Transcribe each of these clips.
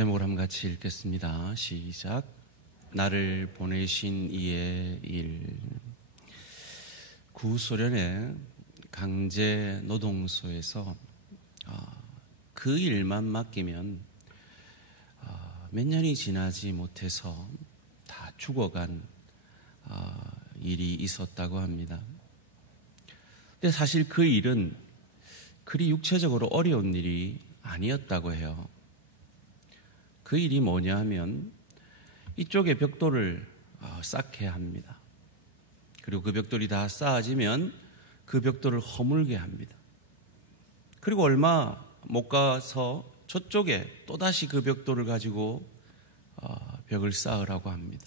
제목을 한번 같이 읽겠습니다. 시작. 나를 보내신 이의 일. 구소련의 강제 노동소에서 그 일만 맡기면 몇 년이 지나지 못해서 다 죽어간 일이 있었다고 합니다. 근데 사실 그 일은 그리 육체적으로 어려운 일이 아니었다고 해요. 그 일이 뭐냐 하면 이쪽에 벽돌을 쌓게 합니다. 그리고 그 벽돌이 다 쌓아지면 그 벽돌을 허물게 합니다. 그리고 얼마 못 가서 저쪽에 또다시 그 벽돌을 가지고 벽을 쌓으라고 합니다.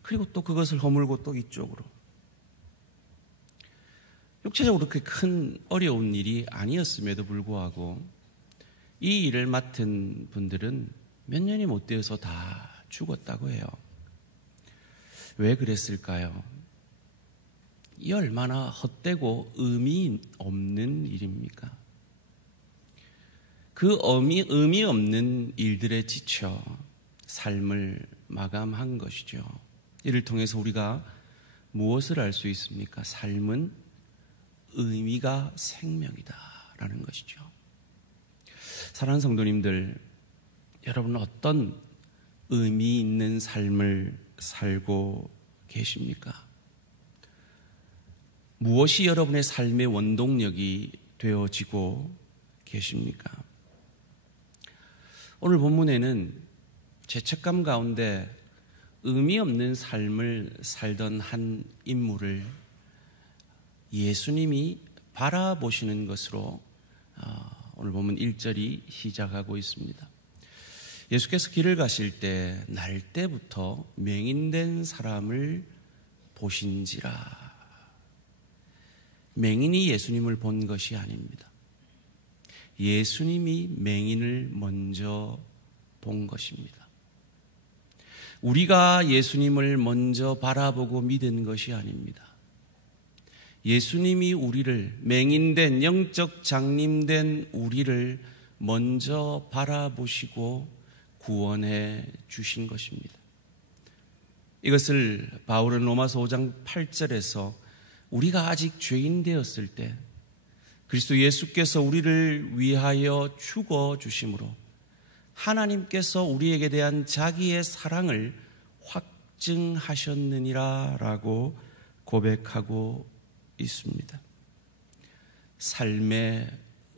그리고 또 그것을 허물고 또 이쪽으로. 육체적으로 그렇게 큰 어려운 일이 아니었음에도 불구하고 이 일을 맡은 분들은 몇 년이 못 되어서 다 죽었다고 해요. 왜 그랬을까요? 이 얼마나 헛되고 의미 없는 일입니까? 그 의미 없는 일들에 지쳐 삶을 마감한 것이죠. 이를 통해서 우리가 무엇을 알 수 있습니까? 삶은 의미가 생명이다라는 것이죠. 사랑하는 성도님들, 여러분은 어떤 의미 있는 삶을 살고 계십니까? 무엇이 여러분의 삶의 원동력이 되어지고 계십니까? 오늘 본문에는 죄책감 가운데 의미 없는 삶을 살던 한 인물을 예수님이 바라보시는 것으로 오늘 본문 1절이 시작하고 있습니다. 예수께서 길을 가실 때 날 때부터 맹인된 사람을 보신지라. 맹인이 예수님을 본 것이 아닙니다. 예수님이 맹인을 먼저 본 것입니다. 우리가 예수님을 먼저 바라보고 믿은 것이 아닙니다. 예수님이 우리를, 맹인된, 영적 장님된 우리를 먼저 바라보시고 구원해 주신 것입니다. 이것을 바울은 로마서 5장 8절에서 우리가 아직 죄인 되었을 때 그리스도 예수께서 우리를 위하여 죽어 주심으로 하나님께서 우리에게 대한 자기의 사랑을 확증하셨느니라 라고 고백하고 있습니다. 삶의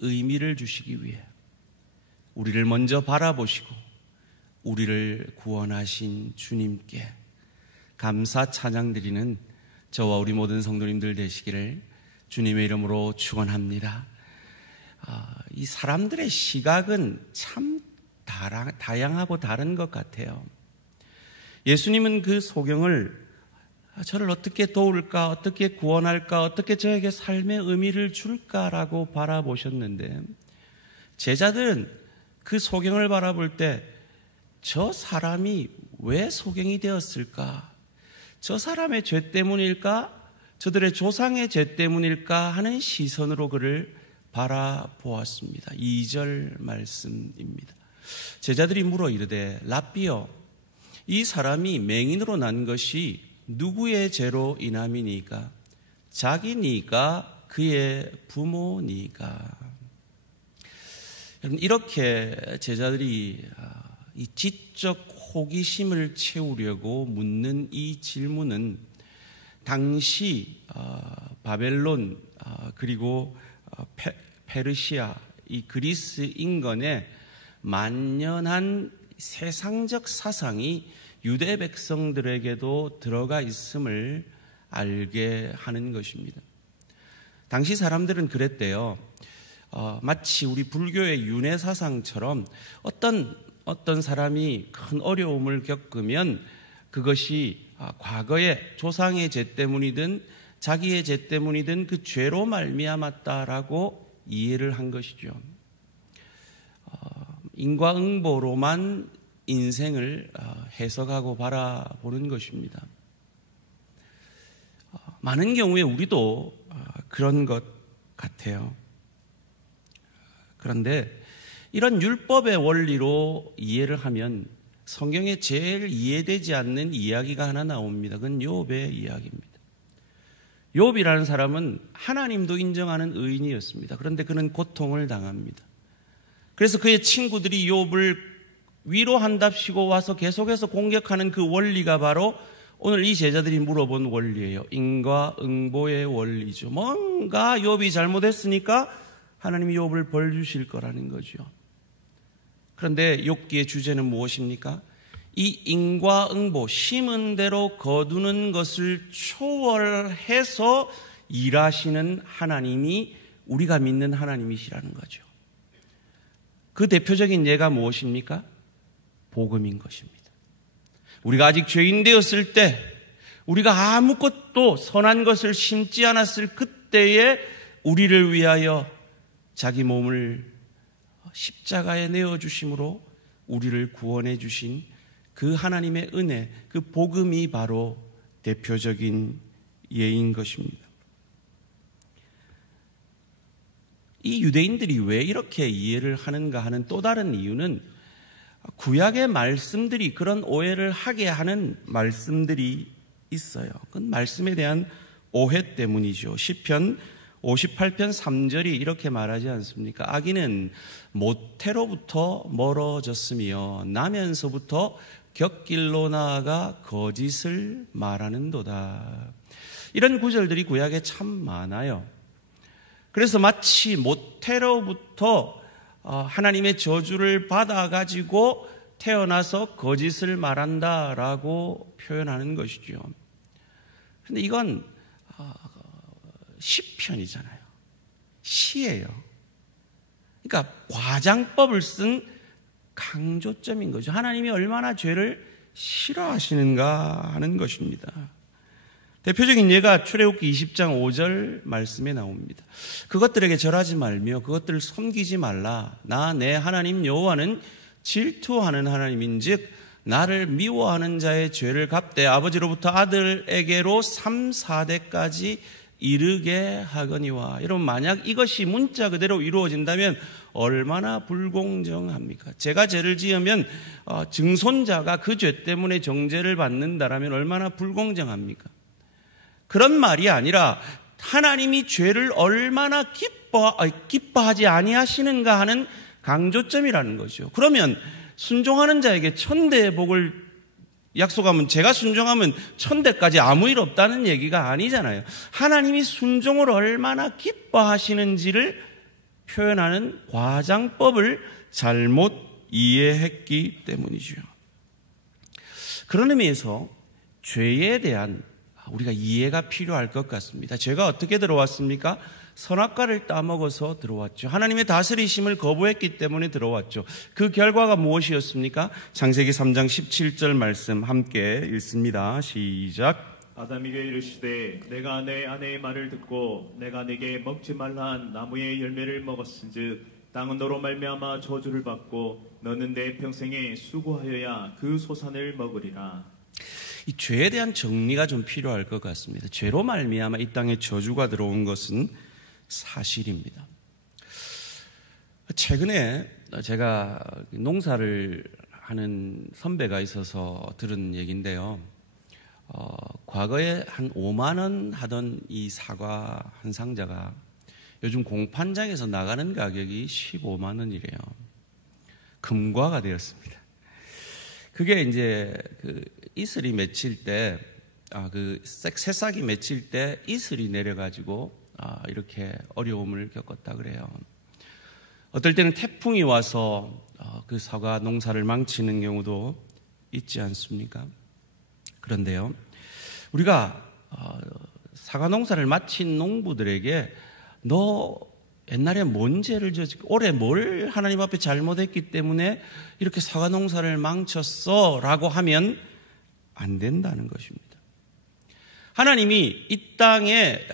의미를 주시기 위해 우리를 먼저 바라보시고 우리를 구원하신 주님께 감사 찬양 드리는 저와 우리 모든 성도님들 되시기를 주님의 이름으로 축원합니다. 이 사람들의 시각은 참 다양하고 다른 것 같아요. 예수님은 그 소경을 저를 어떻게 도울까, 어떻게 구원할까, 어떻게 저에게 삶의 의미를 줄까라고 바라보셨는데 제자들은 그 소경을 바라볼 때 저 사람이 왜 소경이 되었을까? 저 사람의 죄 때문일까? 저들의 조상의 죄 때문일까? 하는 시선으로 그를 바라보았습니다. 2절 말씀입니다. 제자들이 물어 이르되 랍비여, 이 사람이 맹인으로 난 것이 누구의 죄로 인함이니까? 자기니까 그의 부모니까? 여러분, 이렇게 제자들이 이 지적 호기심을 채우려고 묻는 이 질문은 당시 바벨론 그리고 페르시아, 이 그리스 인근의 만연한 세상적 사상이 유대 백성들에게도 들어가 있음을 알게 하는 것입니다. 당시 사람들은 그랬대요. 마치 우리 불교의 윤회 사상처럼 어떤 사람이 큰 어려움을 겪으면 그것이 과거의 조상의 죄 때문이든 자기의 죄 때문이든 그 죄로 말미암았다라고 이해를 한 것이죠. 인과응보로만 인생을 해석하고 바라보는 것입니다. 많은 경우에 우리도 그런 것 같아요. 그런데 이런 율법의 원리로 이해를 하면 성경에 제일 이해되지 않는 이야기가 하나 나옵니다. 그건 욥의 이야기입니다. 욥이라는 사람은 하나님도 인정하는 의인이었습니다. 그런데 그는 고통을 당합니다. 그래서 그의 친구들이 욥을 위로한답시고 와서 계속해서 공격하는 그 원리가 바로 오늘 이 제자들이 물어본 원리예요. 인과응보의 원리죠. 뭔가 욥이 잘못했으니까 하나님이 욥을 벌 주실 거라는 거죠. 그런데 욥기의 주제는 무엇입니까? 이 인과응보, 심은 대로 거두는 것을 초월해서 일하시는 하나님이 우리가 믿는 하나님이시라는 거죠. 그 대표적인 예가 무엇입니까? 복음인 것입니다. 우리가 아직 죄인 되었을 때, 우리가 아무것도 선한 것을 심지 않았을 그때에 우리를 위하여 자기 몸을 십자가에 내어주심으로 우리를 구원해 주신 그 하나님의 은혜, 그 복음이 바로 대표적인 예인 것입니다. 이 유대인들이 왜 이렇게 이해를 하는가 하는 또 다른 이유는 구약의 말씀들이 그런 오해를 하게 하는 말씀들이 있어요. 그건 말씀에 대한 오해 때문이죠. 시편 58편 3절이 이렇게 말하지 않습니까? 악인은 모태로부터 멀어졌으며 나면서부터 곁길로 나아가 거짓을 말하는도다. 이런 구절들이 구약에 참 많아요. 그래서 마치 모태로부터 하나님의 저주를 받아가지고 태어나서 거짓을 말한다라고 표현하는 것이죠. 그런데 이건 시편이잖아요. 시예요. 그러니까 과장법을 쓴 강조점인 거죠. 하나님이 얼마나 죄를 싫어하시는가 하는 것입니다. 대표적인 예가 출애굽기 20장 5절 말씀에 나옵니다. 그것들에게 절하지 말며 그것들을 섬기지 말라. 나 내 하나님 여호와는 질투하는 하나님인즉 나를 미워하는 자의 죄를 갚되 아버지로부터 아들에게로 3, 4대까지 이르게 하거니와. 여러분, 만약 이것이 문자 그대로 이루어진다면 얼마나 불공정합니까? 제가 죄를 지으면 증손자가 그 죄 때문에 정죄를 받는다라면 얼마나 불공정합니까? 그런 말이 아니라 하나님이 죄를 얼마나 기뻐하지 아니하시는가 하는 강조점이라는 거죠. 그러면 순종하는 자에게 천대의 복을 약속하면, 제가 순종하면 천대까지 아무 일 없다는 얘기가 아니잖아요. 하나님이 순종을 얼마나 기뻐하시는지를 표현하는 과장법을 잘못 이해했기 때문이죠. 그런 의미에서 죄에 대한 우리가 이해가 필요할 것 같습니다. 죄가 어떻게 들어왔습니까? 선악과를 따먹어서 들어왔죠. 하나님의 다스리심을 거부했기 때문에 들어왔죠. 그 결과가 무엇이었습니까? 창세기 3장 17절 말씀 함께 읽습니다. 시작. 아담에게 이르시되 내가 내 아내의 말을 듣고 내가 내게 먹지 말라 한 나무의 열매를 먹었은즉 땅은 너로 말미암아 저주를 받고 너는 내 평생에 수고하여야 그 소산을 먹으리라. 이 죄에 대한 정리가 좀 필요할 것 같습니다. 죄로 말미암아 이 땅에 저주가 들어온 것은 사실입니다. 최근에 제가 농사를 하는 선배가 있어서 들은 얘기인데요. 과거에 한 5만 원 하던 이 사과 한 상자가 요즘 공판장에서 나가는 가격이 15만 원이래요. 금과가 되었습니다. 그게 이제 그 이슬이 맺힐 때, 그 새싹이 맺힐 때 이슬이 내려가지고 이렇게 어려움을 겪었다 그래요. 어떨 때는 태풍이 와서 그 사과 농사를 망치는 경우도 있지 않습니까? 그런데요, 우리가 사과 농사를 마친 농부들에게 너 옛날에 뭔 죄를 지었고 올해 뭘 하나님 앞에 잘못했기 때문에 이렇게 사과 농사를 망쳤어 라고 하면 안 된다는 것입니다. 하나님이 이 땅에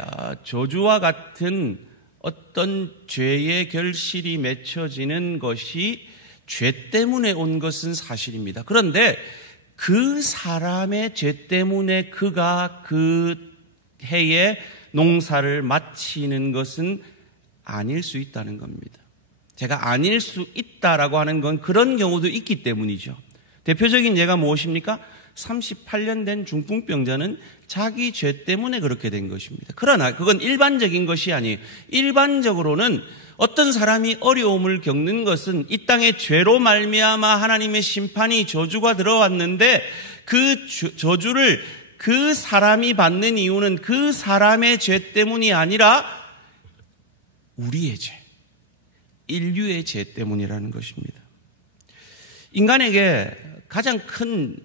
저주와 같은 어떤 죄의 결실이 맺혀지는 것이 죄 때문에 온 것은 사실입니다. 그런데 그 사람의 죄 때문에 그가 그 해에 농사를 마치는 것은 아닐 수 있다는 겁니다. 제가 아닐 수 있다라고 하는 건 그런 경우도 있기 때문이죠. 대표적인 예가 무엇입니까? 38년 된 중풍병자는 자기 죄 때문에 그렇게 된 것입니다. 그러나 그건 일반적인 것이 아니에요. 일반적으로는 어떤 사람이 어려움을 겪는 것은 이 땅에 죄로 말미암아 하나님의 심판이 저주가 들어왔는데 그 저주를 그 사람이 받는 이유는 그 사람의 죄 때문이 아니라 우리의 죄, 인류의 죄 때문이라는 것입니다. 인간에게 가장 큰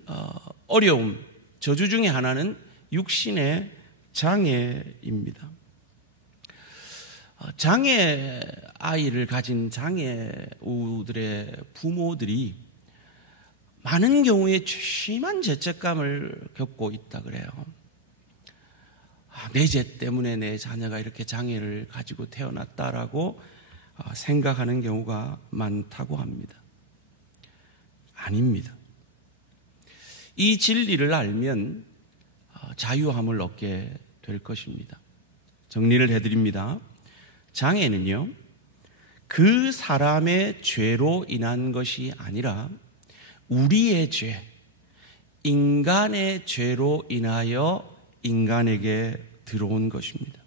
어려움, 저주 중에 하나는 육신의 장애입니다. 장애 아이를 가진 장애우들의 부모들이 많은 경우에 심한 죄책감을 겪고 있다 그래요. 내 죄 때문에 내 자녀가 이렇게 장애를 가지고 태어났다라고 생각하는 경우가 많다고 합니다. 아닙니다. 이 진리를 알면 자유함을 얻게 될 것입니다. 정리를 해드립니다. 장애는요, 그 사람의 죄로 인한 것이 아니라 우리의 죄, 인간의 죄로 인하여 인간에게 들어온 것입니다.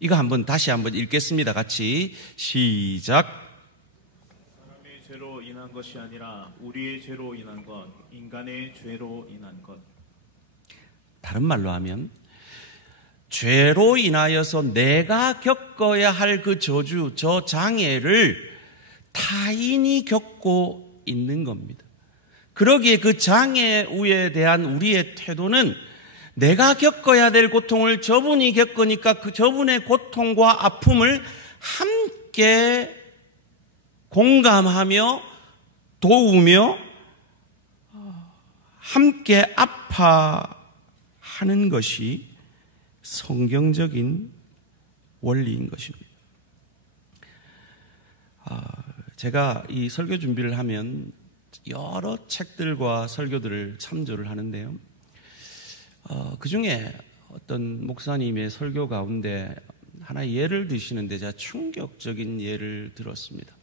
이거 다시 한번 읽겠습니다. 같이 시작. 사람의 죄로 인한 것이 아니라 우리의 죄로 인한 것, 인간의 죄로 인한 것. 다른 말로 하면 죄로 인하여서 내가 겪어야 할 그 저주, 저 장애를 타인이 겪고 있는 겁니다. 그러기에 그 장애우에 대한 우리의 태도는 내가 겪어야 될 고통을 저분이 겪으니까 그 저분의 고통과 아픔을 함께 공감하며 도우며 함께 아파하는 것이 성경적인 원리인 것입니다. 제가 이 설교 준비를 하면 여러 책들과 설교들을 참조를 하는데요. 그 중에 어떤 목사님의 설교 가운데 하나 예를 드시는데 제가 충격적인 예를 들었습니다.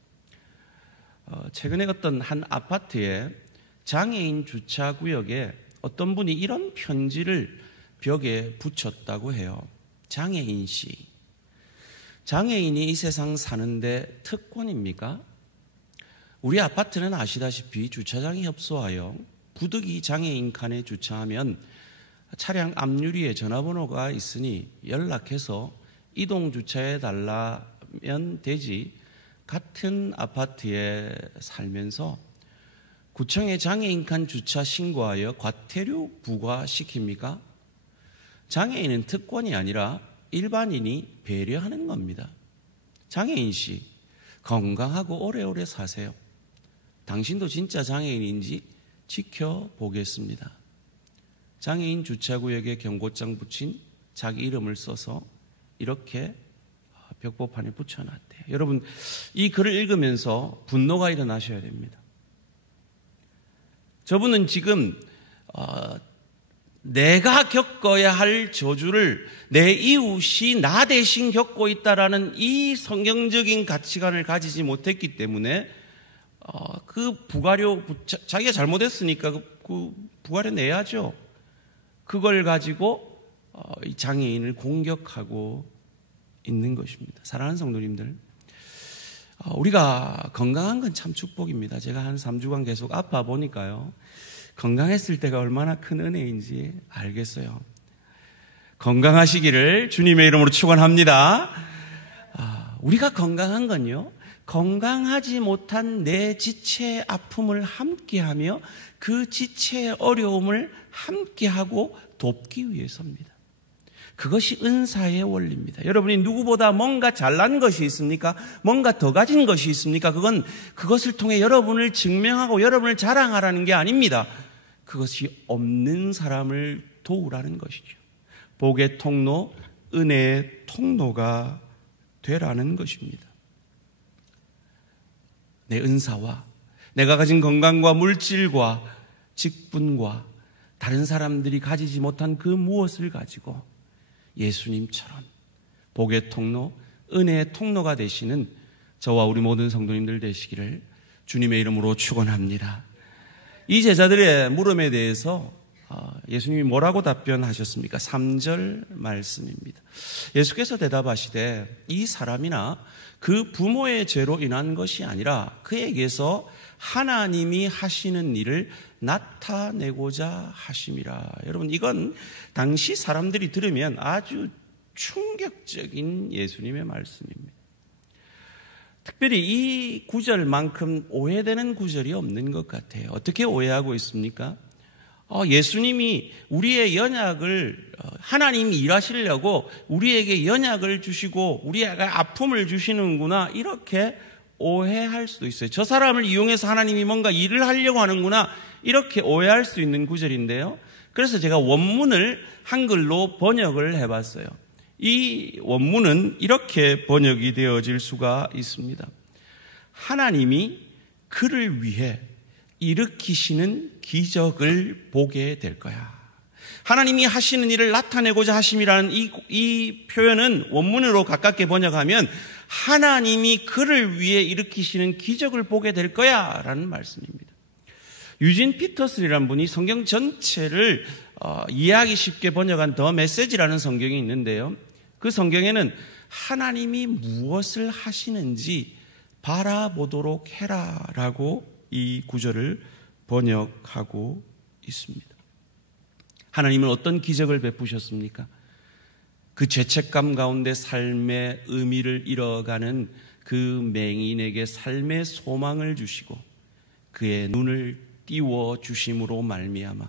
최근에 어떤 한 아파트에 장애인 주차구역에 어떤 분이 이런 편지를 벽에 붙였다고 해요. 장애인 씨, 장애인이 이 세상 사는데 특권입니까? 우리 아파트는 아시다시피 주차장이 협소하여 부득이 장애인 칸에 주차하면 차량 앞유리에 전화번호가 있으니 연락해서 이동 주차해 달라면 되지, 같은 아파트에 살면서 구청에 장애인 칸 주차 신고하여 과태료 부과시킵니까? 장애인은 특권이 아니라 일반인이 배려하는 겁니다. 장애인 씨, 건강하고 오래오래 사세요. 당신도 진짜 장애인인지 지켜보겠습니다. 장애인 주차구역에 경고장 붙인 자기 이름을 써서 이렇게 벽보판에 붙여놨대요. 여러분, 이 글을 읽으면서 분노가 일어나셔야 됩니다. 저분은 지금 내가 겪어야 할 저주를 내 이웃이 나 대신 겪고 있다라는 이 성경적인 가치관을 가지지 못했기 때문에 그 부가료, 자기가 잘못했으니까 그 부가료 내야죠. 그걸 가지고 이 장애인을 공격하고 있는 것입니다. 사랑하는 성도님들, 우리가 건강한 건 참 축복입니다. 제가 한 3주간 계속 아파 보니까요, 건강했을 때가 얼마나 큰 은혜인지 알겠어요. 건강하시기를 주님의 이름으로 축원합니다. 우리가 건강한 건요, 건강하지 못한 내 지체의 아픔을 함께하며 그 지체의 어려움을 함께하고 돕기 위해서입니다. 그것이 은사의 원리입니다. 여러분이 누구보다 뭔가 잘난 것이 있습니까? 뭔가 더 가진 것이 있습니까? 그것을 통해 여러분을 증명하고 여러분을 자랑하라는 게 아닙니다. 그것이 없는 사람을 도우라는 것이죠. 복의 통로, 은혜의 통로가 되라는 것입니다. 내 은사와 내가 가진 건강과 물질과 직분과 다른 사람들이 가지지 못한 그 무엇을 가지고 예수님처럼 복의 통로, 은혜의 통로가 되시는 저와 우리 모든 성도님들 되시기를 주님의 이름으로 축원합니다. 이 제자들의 물음에 대해서 예수님이 뭐라고 답변하셨습니까? 3절 말씀입니다. 예수께서 대답하시되 이 사람이나 그 부모의 죄로 인한 것이 아니라 그에게서 하나님이 하시는 일을 나타내고자 하심이라. 여러분, 이건 당시 사람들이 들으면 아주 충격적인 예수님의 말씀입니다. 특별히 이 구절만큼 오해되는 구절이 없는 것 같아요. 어떻게 오해하고 있습니까? 예수님이 우리의 연약을, 하나님이 일하시려고 우리에게 연약을 주시고 우리에게 아픔을 주시는구나, 이렇게 오해할 수도 있어요. 저 사람을 이용해서 하나님이 뭔가 일을 하려고 하는구나, 이렇게 오해할 수 있는 구절인데요. 그래서 제가 원문을 한글로 번역을 해봤어요. 이 원문은 이렇게 번역이 되어질 수가 있습니다. 하나님이 그를 위해 일으키시는 기적을 보게 될 거야. 하나님이 하시는 일을 나타내고자 하심이라는 이 표현은 원문으로 가깝게 번역하면 하나님이 그를 위해 일으키시는 기적을 보게 될 거야 라는 말씀입니다. 유진 피터슨이라는 분이 성경 전체를 이해하기 쉽게 번역한 더 메시지라는 성경이 있는데요. 그 성경에는 하나님이 무엇을 하시는지 바라보도록 해라 라고 이 구절을 번역하고 있습니다. 하나님은 어떤 기적을 베푸셨습니까? 그 죄책감 가운데 삶의 의미를 잃어가는 그 맹인에게 삶의 소망을 주시고 그의 눈을 띄워 주심으로 말미암아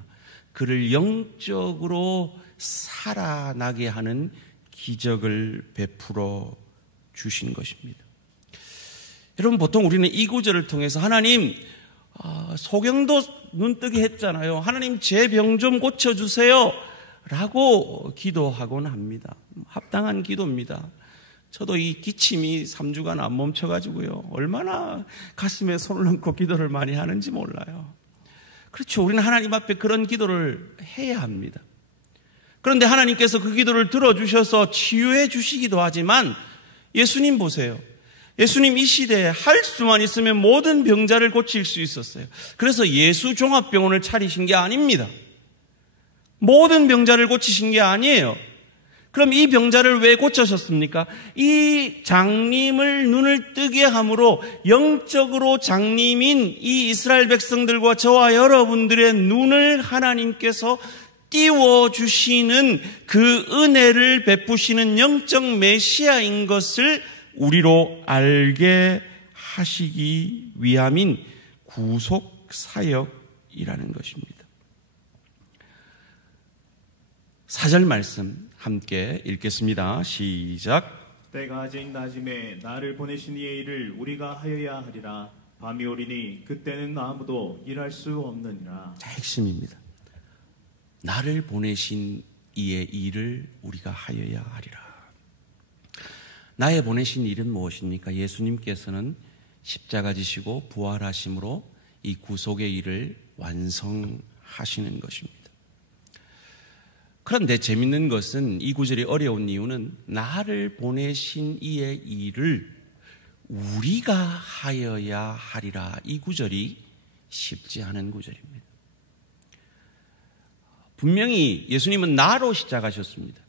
그를 영적으로 살아나게 하는 기적을 베풀어 주신 것입니다. 여러분, 보통 우리는 이 구절을 통해서 하나님, 소경도 눈뜨게 했잖아요. 하나님 제 병 좀 고쳐주세요 라고 기도하곤 합니다. 합당한 기도입니다. 저도 이 기침이 3주간 안 멈춰가지고요, 얼마나 가슴에 손을 얹고 기도를 많이 하는지 몰라요. 그렇죠. 우리는 하나님 앞에 그런 기도를 해야 합니다. 그런데 하나님께서 그 기도를 들어주셔서 치유해 주시기도 하지만 예수님 보세요. 예수님 이 시대에 할 수만 있으면 모든 병자를 고칠 수 있었어요. 그래서 예수 종합병원을 차리신 게 아닙니다. 모든 병자를 고치신 게 아니에요. 그럼 이 병자를 왜 고쳐셨습니까? 이 장님을 눈을 뜨게 함으로 영적으로 장님인 이 이스라엘 백성들과 저와 여러분들의 눈을 하나님께서 띄워주시는 그 은혜를 베푸시는 영적 메시아인 것을 우리로 알게 하시기 위함인 구속 사역이라는 것입니다. 4절 말씀 함께 읽겠습니다. 시작. 때가 아직 낮음에 나를 보내신 이의 일을 우리가 하여야 하리라. 밤이 오리니 그때는 아무도 일할 수 없느니라. 자, 핵심입니다. 나를 보내신 이의 일을 우리가 하여야 하리라. 나의 보내신 일은 무엇입니까? 예수님께서는 십자가 지시고 부활하심으로 이 구속의 일을 완성하시는 것입니다. 그런데 재밌는 것은 이 구절이 어려운 이유는 나를 보내신 이의 일을 우리가 하여야 하리라, 이 구절이 쉽지 않은 구절입니다. 분명히 예수님은 나로 시작하셨습니다.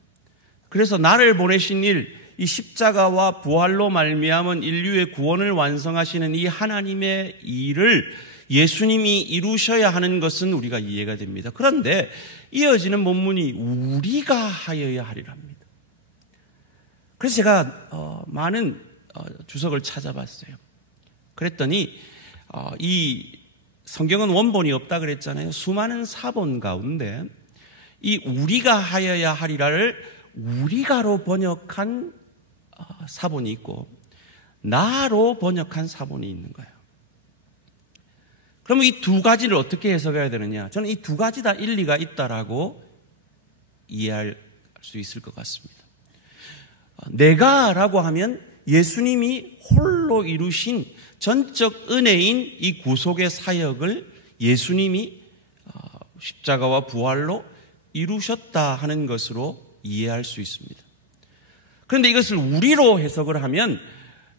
그래서 나를 보내신 일, 이 십자가와 부활로 말미암은 인류의 구원을 완성하시는 이 하나님의 일을 예수님이 이루셔야 하는 것은 우리가 이해가 됩니다. 그런데 이어지는 본문이 우리가 하여야 하리랍니다. 그래서 제가 많은 주석을 찾아봤어요. 그랬더니 이 성경은 원본이 없다 그랬잖아요. 수많은 사본 가운데 이 우리가 하여야 하리라를 우리가로 번역한 사본이 있고 나로 번역한 사본이 있는 거예요. 그러면 이 두 가지를 어떻게 해석해야 되느냐? 저는 이 두 가지 다 일리가 있다라고 이해할 수 있을 것 같습니다. 내가라고 하면 예수님이 홀로 이루신 전적 은혜인 이 구속의 사역을 예수님이 십자가와 부활로 이루셨다 하는 것으로 이해할 수 있습니다. 그런데 이것을 우리로 해석을 하면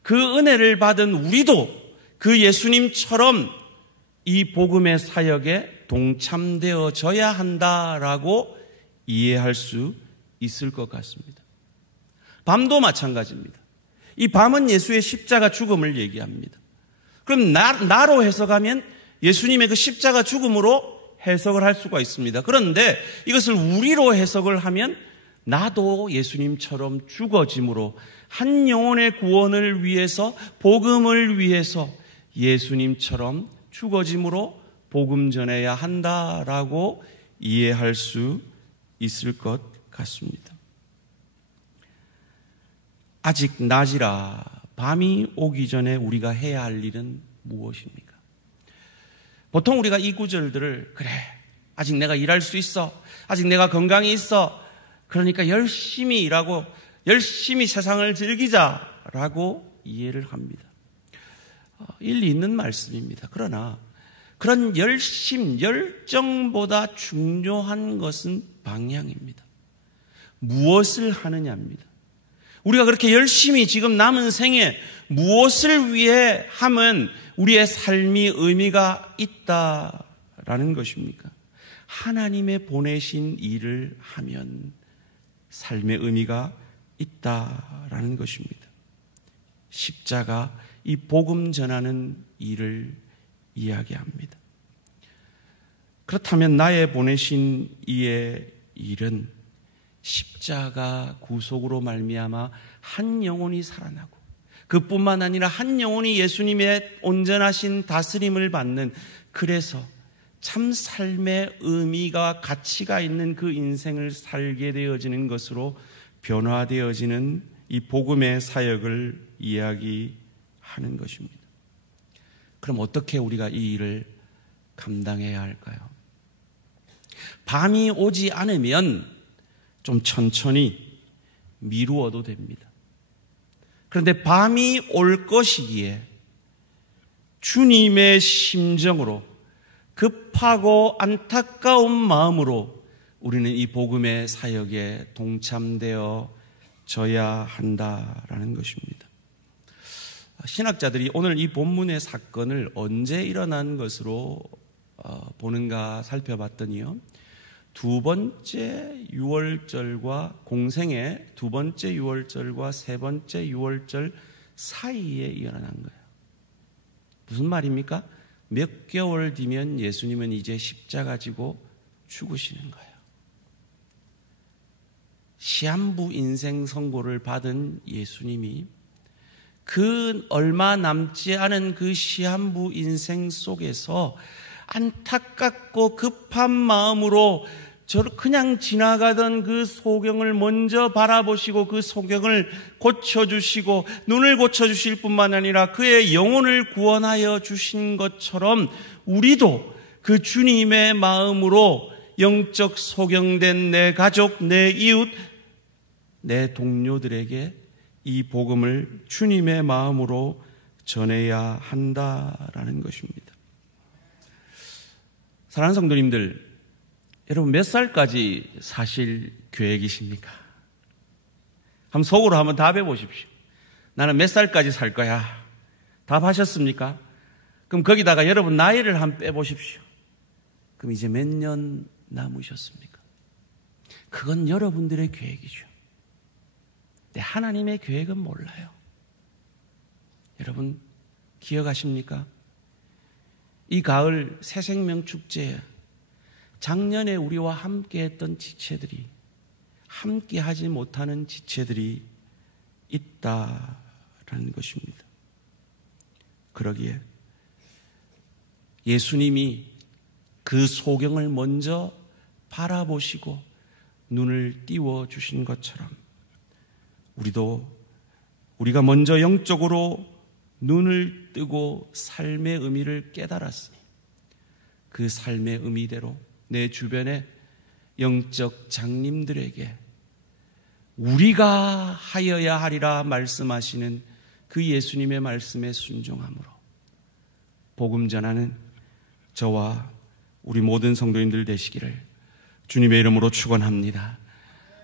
그 은혜를 받은 우리도 그 예수님처럼 이 복음의 사역에 동참되어져야 한다라고 이해할 수 있을 것 같습니다. 밤도 마찬가지입니다. 이 밤은 예수의 십자가 죽음을 얘기합니다. 그럼 나로 해석하면 예수님의 그 십자가 죽음으로 해석을 할 수가 있습니다. 그런데 이것을 우리로 해석을 하면 나도 예수님처럼 죽어짐으로 한 영혼의 구원을 위해서, 복음을 위해서 예수님처럼 죽어짐으로 복음 전해야 한다라고 이해할 수 있을 것 같습니다. 아직 낮이라 밤이 오기 전에 우리가 해야 할 일은 무엇입니까? 보통 우리가 이 구절들을 그래, 아직 내가 일할 수 있어, 아직 내가 건강이 있어, 그러니까 열심히 일하고 열심히 세상을 즐기자라고 이해를 합니다. 일리 있는 말씀입니다. 그러나 그런 열정보다 중요한 것은 방향입니다. 무엇을 하느냐입니다. 우리가 그렇게 열심히 지금 남은 생에 무엇을 위해 하면 우리의 삶이 의미가 있다라는 것입니까? 하나님의 보내신 일을 하면 삶의 의미가 있다라는 것입니다. 십자가, 이 복음 전하는 일을 이야기합니다. 그렇다면 나의 보내신 이의 일은 십자가 구속으로 말미암아 한 영혼이 살아나고 그뿐만 아니라 한 영혼이 예수님의 온전하신 다스림을 받는, 그래서 참 삶의 의미가 가치가 있는 그 인생을 살게 되어지는 것으로 변화되어지는 이 복음의 사역을 이야기하는 것입니다. 그럼 어떻게 우리가 이 일을 감당해야 할까요? 밤이 오지 않으면 좀 천천히 미루어도 됩니다. 그런데 밤이 올 것이기에 주님의 심정으로 급하고 안타까운 마음으로 우리는 이 복음의 사역에 동참되어 져야 한다라는 것입니다. 신학자들이 오늘 이 본문의 사건을 언제 일어난 것으로 보는가 살펴봤더니요, 두 번째 유월절과 공생의 두 번째 유월절과 세 번째 유월절 사이에 일어난 거예요. 무슨 말입니까? 몇 개월 뒤면 예수님은 이제 십자가 지고 죽으시는 거예요. 시한부 인생 선고를 받은 예수님이 그 얼마 남지 않은 그 시한부 인생 속에서 안타깝고 급한 마음으로 그냥 지나가던 그 소경을 먼저 바라보시고 그 소경을 고쳐주시고 눈을 고쳐주실 뿐만 아니라 그의 영혼을 구원하여 주신 것처럼 우리도 그 주님의 마음으로 영적 소경된 내 가족, 내 이웃, 내 동료들에게 이 복음을 주님의 마음으로 전해야 한다라는 것입니다. 사랑하는 성도님들, 여러분 몇 살까지 사실 계획이십니까? 한번 속으로 한번 답해 보십시오. 나는 몇 살까지 살 거야. 답하셨습니까? 그럼 거기다가 여러분 나이를 한번 빼보십시오. 그럼 이제 몇 년 남으셨습니까? 그건 여러분들의 계획이죠. 근데 하나님의 계획은 몰라요. 여러분 기억하십니까? 이 가을 새생명 축제에 작년에 우리와 함께했던 지체들이, 함께하지 못하는 지체들이 있다라는 것입니다. 그러기에 예수님이 그 소경을 먼저 바라보시고 눈을 띄워주신 것처럼 우리도 우리가 먼저 영적으로 눈을 뜨고 삶의 의미를 깨달았으니 그 삶의 의미대로 내 주변의 영적 장님들에게 우리가 하여야 하리라 말씀하시는 그 예수님의 말씀에 순종함으로 복음 전하는 저와 우리 모든 성도님들 되시기를 주님의 이름으로 축원합니다.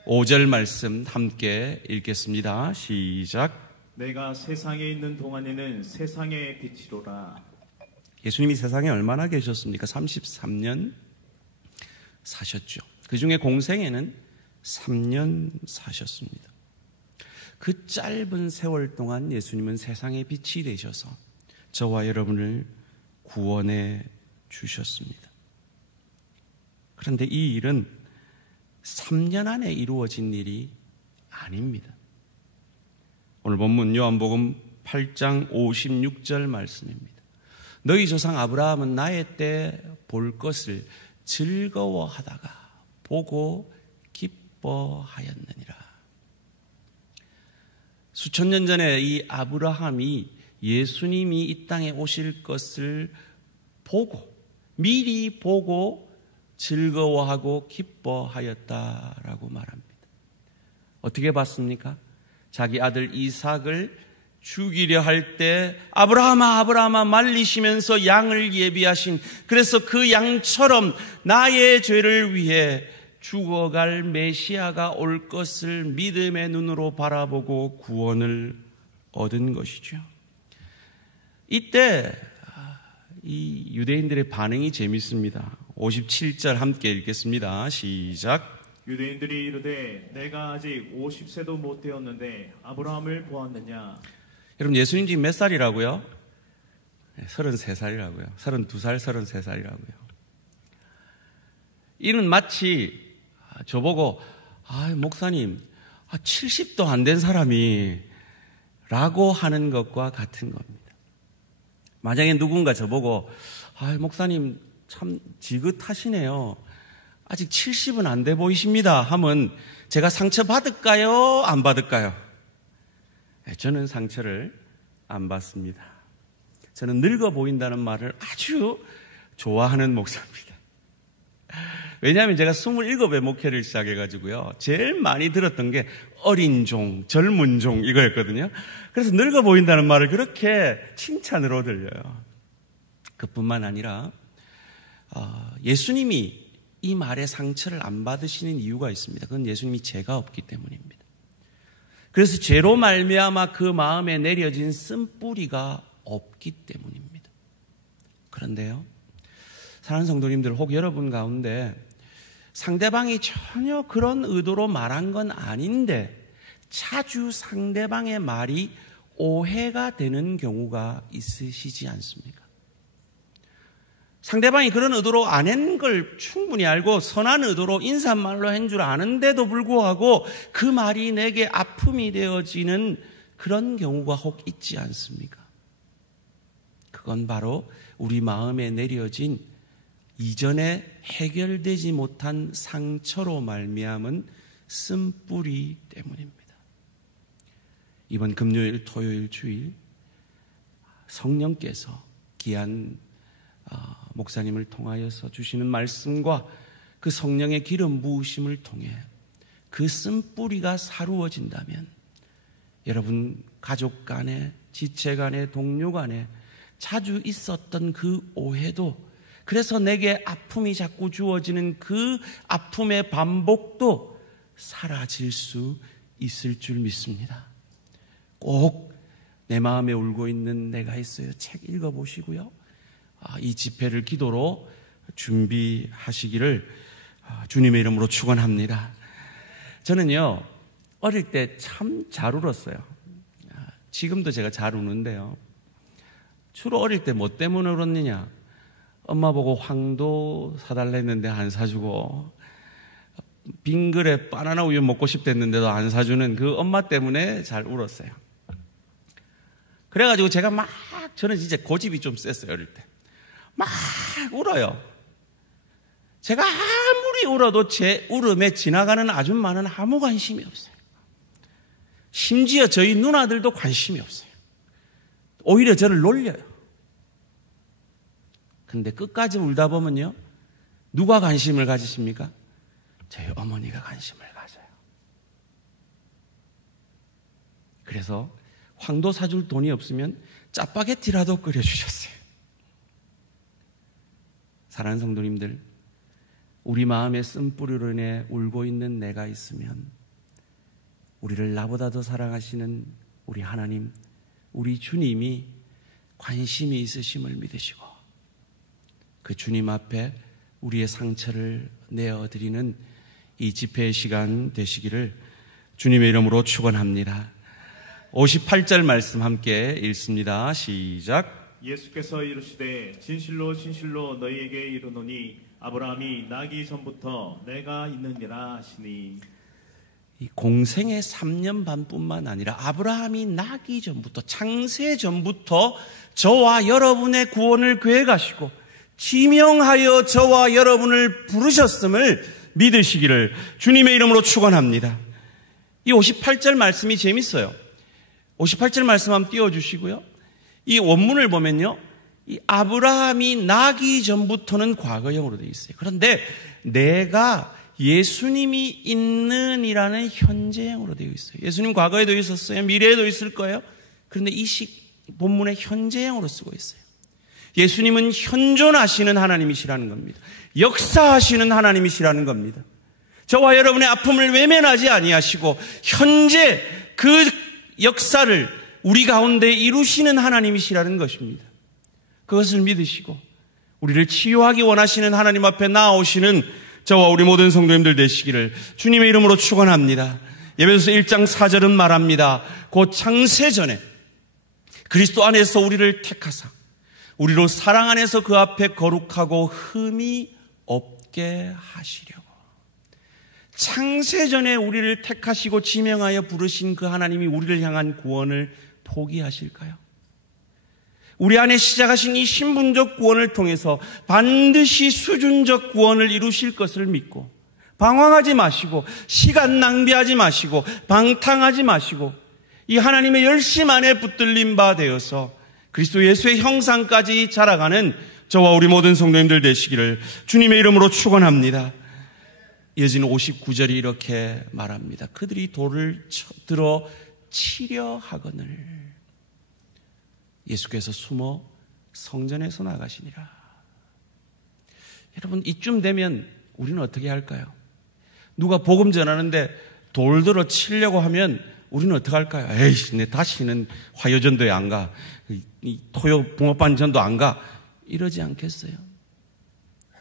5절 말씀 함께 읽겠습니다. 시작. 내가 세상에 있는 동안에는 세상의 빛이로라. 예수님이 세상에 얼마나 계셨습니까? 33년 사셨죠. 그 중에 공생애는 3년 사셨습니다. 그 짧은 세월 동안 예수님은 세상의 빛이 되셔서 저와 여러분을 구원해 주셨습니다. 그런데 이 일은 3년 안에 이루어진 일이 아닙니다. 오늘 본문 요한복음 8장 56절 말씀입니다. 너희 조상 아브라함은 나의 때 볼 것을 즐거워하다가 보고 기뻐하였느니라. 수천 년 전에 이 아브라함이 예수님이 이 땅에 오실 것을 보고 미리 보고 즐거워하고 기뻐하였다라고 말합니다. 어떻게 봤습니까? 자기 아들 이삭을 죽이려 할 때 아브라함아 아브라함아 말리시면서 양을 예비하신, 그래서 그 양처럼 나의 죄를 위해 죽어갈 메시아가 올 것을 믿음의 눈으로 바라보고 구원을 얻은 것이죠. 이때 이 유대인들의 반응이 재밌습니다. 57절 함께 읽겠습니다. 시작. 유대인들이 이르되 내가 아직 50세도 못 되었는데 아브라함을 보았느냐. 여러분 예수님 지금 몇 살이라고요? 33살이라고요. 32살, 33살이라고요. 이는 마치 저보고 목사님 70도 안 된 사람이 라고 하는 것과 같은 겁니다. 만약에 누군가 저보고 목사님 참 지긋하시네요. 아직 70은 안 돼 보이십니다 하면 제가 상처 받을까요? 안 받을까요? 저는 상처를 안 받습니다. 저는 늙어 보인다는 말을 아주 좋아하는 목사입니다. 왜냐하면 제가 27에 목회를 시작해가지고요, 제일 많이 들었던 게 어린 종, 젊은 종 이거였거든요. 그래서 늙어 보인다는 말을 그렇게 칭찬으로 들려요. 그뿐만 아니라 예수님이 이 말에 상처를 안 받으시는 이유가 있습니다. 그건 예수님이 죄가 없기 때문입니다. 그래서 죄로 말미암아 그 마음에 내려진 쓴뿌리가 없기 때문입니다. 그런데요, 사랑하는 성도님들, 혹 여러분 가운데 상대방이 전혀 그런 의도로 말한 건 아닌데 자주 상대방의 말이 오해가 되는 경우가 있으시지 않습니까? 상대방이 그런 의도로 안 한 걸 충분히 알고 선한 의도로 인사말로 한 줄 아는데도 불구하고 그 말이 내게 아픔이 되어지는 그런 경우가 혹 있지 않습니까? 그건 바로 우리 마음에 내려진 이전에 해결되지 못한 상처로 말미암은 쓴뿌리 때문입니다. 이번 금요일, 토요일, 주일 성령께서 귀한 목사님을 통하여서 주시는 말씀과 그 성령의 기름 부으심을 통해 그 쓴뿌리가 사루어진다면 여러분 가족 간에, 지체 간에, 동료 간에 자주 있었던 그 오해도, 그래서 내게 아픔이 자꾸 주어지는 그 아픔의 반복도 사라질 수 있을 줄 믿습니다. 꼭 내 마음에 울고 있는 내가 있어요. 책 읽어보시고요, 이 집회를 기도로 준비하시기를 주님의 이름으로 축원합니다. 저는요 어릴 때 참 잘 울었어요. 지금도 제가 잘 우는데요, 주로 어릴 때 뭐 때문에 울었느냐, 엄마 보고 황도 사달라 했는데 안 사주고, 빈 그릇 바나나 우유 먹고 싶댔는데도 안 사주는 그 엄마 때문에 잘 울었어요. 그래가지고 제가 저는 진짜 고집이 좀 셌어요. 어릴 때 막 울어요. 제가 아무리 울어도 제 울음에 지나가는 아줌마는 아무 관심이 없어요. 심지어 저희 누나들도 관심이 없어요. 오히려 저를 놀려요. 근데 끝까지 울다 보면요, 누가 관심을 가지십니까? 저희 어머니가 관심을 가져요. 그래서 황도 사줄 돈이 없으면 짜파게티라도 끓여주셨어요. 사랑하는 성도님들, 우리 마음에 쓴뿌리로 인해 울고 있는 내가 있으면 우리를 나보다 더 사랑하시는 우리 하나님, 우리 주님이 관심이 있으심을 믿으시고 그 주님 앞에 우리의 상처를 내어드리는 이 집회의 시간 되시기를 주님의 이름으로 축원합니다. 58절 말씀 함께 읽습니다. 시작. 예수께서 이르시되 진실로 진실로 너희에게 이르노니 아브라함이 나기 전부터 내가 있느니라 하시니. 이 공생의 3년 반뿐만 아니라 아브라함이 나기 전부터, 창세 전부터 저와 여러분의 구원을 계획하시고 지명하여 저와 여러분을 부르셨음을 믿으시기를 주님의 이름으로 축원합니다. 이 58절 말씀이 재밌어요. 58절 말씀 한번 띄워주시고요. 이 원문을 보면요, 이 아브라함이 나기 전부터는 과거형으로 되어 있어요. 그런데 내가 예수님이 있는이라는 현재형으로 되어 있어요. 예수님 과거에도 있었어요. 미래에도 있을 거예요. 그런데 이 본문에 현재형으로 쓰고 있어요. 예수님은 현존하시는 하나님이시라는 겁니다. 역사하시는 하나님이시라는 겁니다. 저와 여러분의 아픔을 외면하지 아니하시고 현재 그 역사를 우리 가운데 이루시는 하나님이시라는 것입니다. 그것을 믿으시고 우리를 치유하기 원하시는 하나님 앞에 나아오시는 저와 우리 모든 성도님들 되시기를 주님의 이름으로 축원합니다. 에베소서 1장 4절은 말합니다. 곧 창세전에 그리스도 안에서 우리를 택하사 우리로 사랑 안에서 그 앞에 거룩하고 흠이 없게 하시려고. 창세전에 우리를 택하시고 지명하여 부르신 그 하나님이 우리를 향한 구원을 포기하실까요? 우리 안에 시작하신 이 신분적 구원을 통해서 반드시 수준적 구원을 이루실 것을 믿고 방황하지 마시고 시간 낭비하지 마시고 방탕하지 마시고 이 하나님의 열심 안에 붙들린 바 되어서 그리스도 예수의 형상까지 자라가는 저와 우리 모든 성도님들 되시기를 주님의 이름으로 축원합니다. 이어지는 59절이 이렇게 말합니다. 그들이 돌을 들어 치려 하거늘 예수께서 숨어 성전에서 나가시니라. 여러분, 이쯤 되면 우리는 어떻게 할까요? 누가 복음 전하는데 돌 들어 치려고 하면 우리는 어떻게 할까요? 에이씨, 내 다시는 화요전도에 안 가. 이 토요 붕어빵 전도 안 가. 이러지 않겠어요?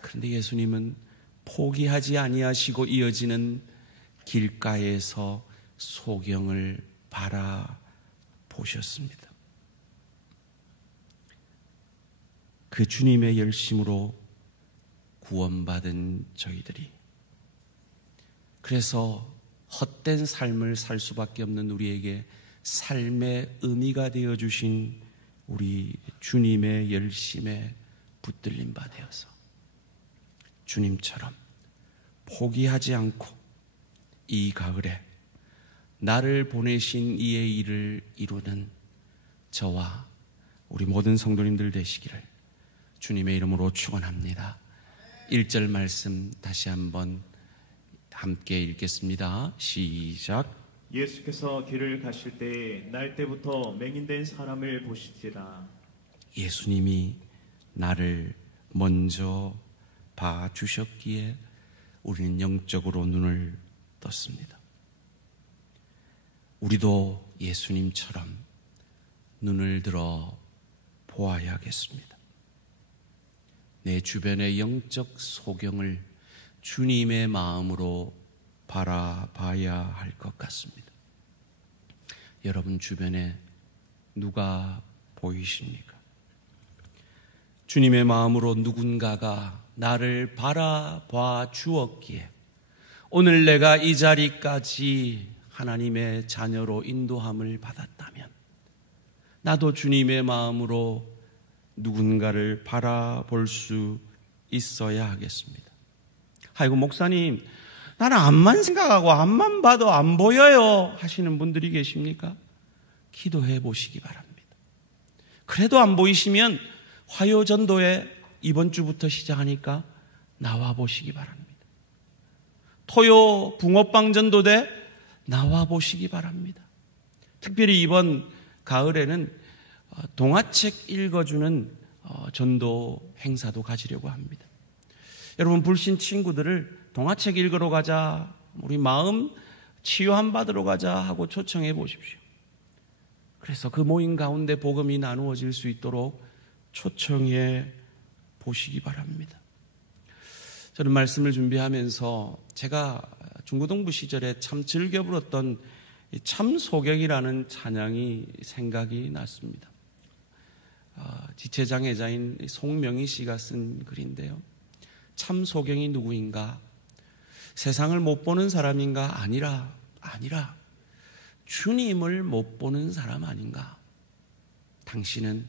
그런데 예수님은 포기하지 아니하시고 이어지는 길가에서 소경을 바라보셨습니다. 그 주님의 열심으로 구원받은 저희들이, 그래서 헛된 삶을 살 수밖에 없는 우리에게 삶의 의미가 되어주신 우리 주님의 열심에 붙들린 바 되어서 주님처럼 포기하지 않고 이 가을에 나를 보내신 이의 일을 이루는 저와 우리 모든 성도님들 되시기를 주님의 이름으로 축원합니다. 1절 말씀 다시 한번 함께 읽겠습니다. 시작. 예수께서 길을 가실 때에 날 때부터 맹인된 사람을 보시지라. 예수님이 나를 먼저 봐주셨기에 우리는 영적으로 눈을 떴습니다. 우리도 예수님처럼 눈을 들어 보아야겠습니다. 내 주변의 영적 소경을 주님의 마음으로 바라봐야 할 것 같습니다. 여러분 주변에 누가 보이십니까? 주님의 마음으로 누군가가 나를 바라봐 주었기에 오늘 내가 이 자리까지 하나님의 자녀로 인도함을 받았다면 나도 주님의 마음으로 누군가를 바라볼 수 있어야 하겠습니다. 아이고 목사님, 나는 앞만 생각하고 앞만 봐도 안 보여요 하시는 분들이 계십니까? 기도해 보시기 바랍니다. 그래도 안 보이시면 화요전도에 이번 주부터 시작하니까 나와 보시기 바랍니다. 토요 붕어빵 전도대 나와 보시기 바랍니다. 특별히 이번 가을에는 동화책 읽어주는 전도 행사도 가지려고 합니다. 여러분 불신 친구들을 동화책 읽으러 가자, 우리 마음 치유함 받으러 가자 하고 초청해 보십시오. 그래서 그 모임 가운데 복음이 나누어질 수 있도록 초청해 보시기 바랍니다. 저는 말씀을 준비하면서 제가 중고등부 시절에 참 즐겨 불렀던 참소경이라는 찬양이 생각이 났습니다. 지체장애자인 송명희 씨가 쓴 글인데요. 참소경이 누구인가? 세상을 못 보는 사람인가? 아니라 주님을 못 보는 사람 아닌가? 당신은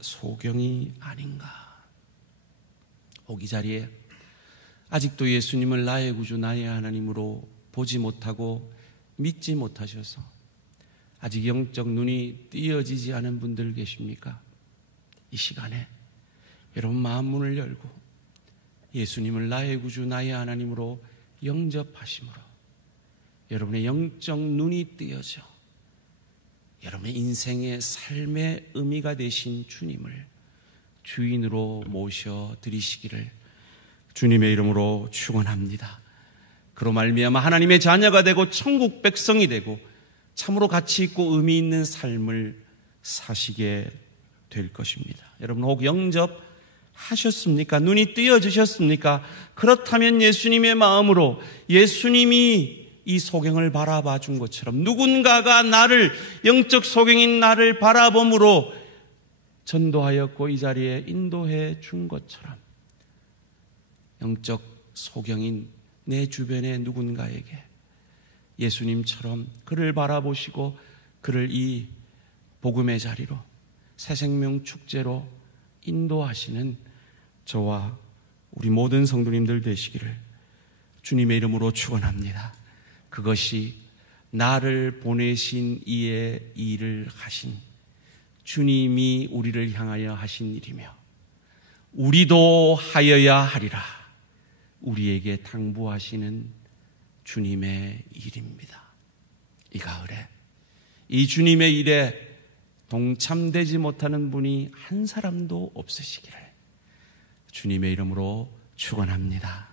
소경이 아닌가? 혹 이 자리에 아직도 예수님을 나의 구주 나의 하나님으로 보지 못하고 믿지 못하셔서 아직 영적 눈이 띄어지지 않은 분들 계십니까? 이 시간에 여러분 마음 문을 열고 예수님을 나의 구주 나의 하나님으로 영접하심으로 여러분의 영적 눈이 띄어져 여러분의 인생의 삶의 의미가 되신 주님을 주인으로 모셔드리시기를 주님의 이름으로 축원합니다. 그로 말미암아 하나님의 자녀가 되고 천국 백성이 되고 참으로 가치 있고 의미 있는 삶을 사시게 될 것입니다. 여러분 혹 영접하셨습니까? 눈이 띄어지셨습니까? 그렇다면 예수님의 마음으로 예수님이 이 소경을 바라봐 준 것처럼 누군가가 나를 영적 소경인 나를 바라봄으로 전도하였고 이 자리에 인도해 준 것처럼 영적 소경인 내 주변의 누군가에게 예수님처럼 그를 바라보시고 그를 이 복음의 자리로 새생명 축제로 인도하시는 저와 우리 모든 성도님들 되시기를 주님의 이름으로 축원합니다. 그것이 나를 보내신 이의 일을 하신 주님이 우리를 향하여 하신 일이며 우리도 하여야 하리라 우리에게 당부하시는 주님의 일입니다. 이 가을에 이 주님의 일에 동참되지 못하는 분이 한 사람도 없으시기를 주님의 이름으로 축원합니다.